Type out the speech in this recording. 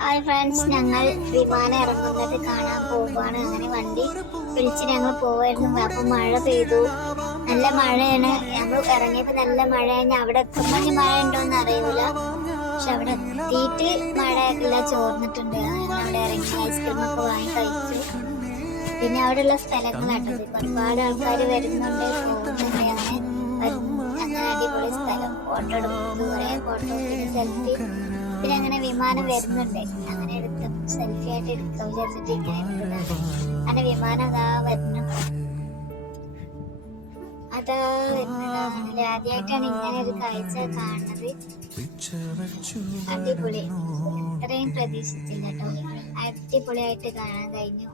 Hi friends, ഞങ്ങൾ വിമാനം ഇറങ്ങുന്നത് കാണാൻ പോവുകയാണ്. അങ്ങനെ വണ്ടി വിളിച്ച് ഞങ്ങൾ പോവായിരുന്നു. അപ്പം മഴ പെയ്തു, നല്ല മഴയാണ്. ഞങ്ങൾ ഇറങ്ങിയപ്പോൾ നല്ല മഴയാണ്. അവിടെ എത്തുമ്പോൾ മഴ ഉണ്ടോയെന്ന് അറിയില്ല, പക്ഷെ അവിടെ എത്തിയിട്ട് മഴ എല്ലാം ചോർന്നിട്ടുണ്ട്. ഞങ്ങൾ അവിടെ ഇറങ്ങി ഐസ്ക്രീമൊക്കെ വാങ്ങി കഴിച്ചു. പിന്നെ അവിടെയുള്ള സ്ഥലങ്ങളാട്ടത്, ഒരുപാട് ആൾക്കാർ വരുന്നുണ്ട്, പോകുന്നുണ്ട്. അങ്ങനെ അടിപൊളി സ്ഥലം. ഫോട്ടോ എടുക്കുന്നു, കുറേ ഫോട്ടോ, പിന്നെ സെൽഫി. പിന്നെ അങ്ങനെ വിമാനം വരുന്നുണ്ട്, അങ്ങനെ എടുത്ത് സെൽഫി ആയിട്ട് എടുക്കാം വിചാരിച്ചിട്ട് ഇങ്ങനെ എടുത്തതാണ്. അങ്ങനെ വിമാനം അതാ വരുന്നതാണല്ലേ. ആദ്യമായിട്ടാണ് ഇങ്ങനെ ഒരു കാഴ്ച കാണുന്നത്. അടിപൊളി, ഇത്രയും പ്രതീക്ഷിച്ചില്ല കേട്ടോ. അടിപൊളിയായിട്ട് കാണാൻ കഴിഞ്ഞു.